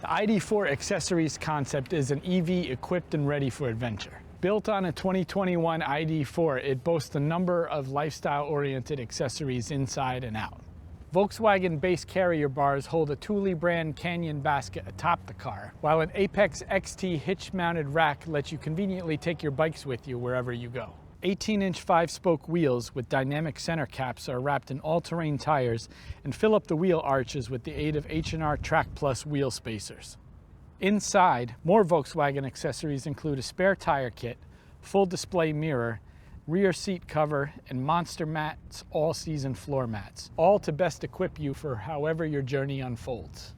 The ID.4 Accessories concept is an EV equipped and ready for adventure. Built on a 2021 ID.4, it boasts a number of lifestyle-oriented accessories inside and out. Volkswagen base carrier bars hold a Thule brand Canyon Basket atop the car, while an Apex XT hitch-mounted rack lets you conveniently take your bikes with you wherever you go. 18-inch 5-spoke wheels with dynamic center caps are wrapped in all-terrain tires and fill up the wheel arches with the aid of H&R TRAK Plus wheel spacers. Inside, more Volkswagen accessories include a spare tire kit, full display mirror, rear seat cover, and Monster Mats all-season floor mats, all to best equip you for however your journey unfolds.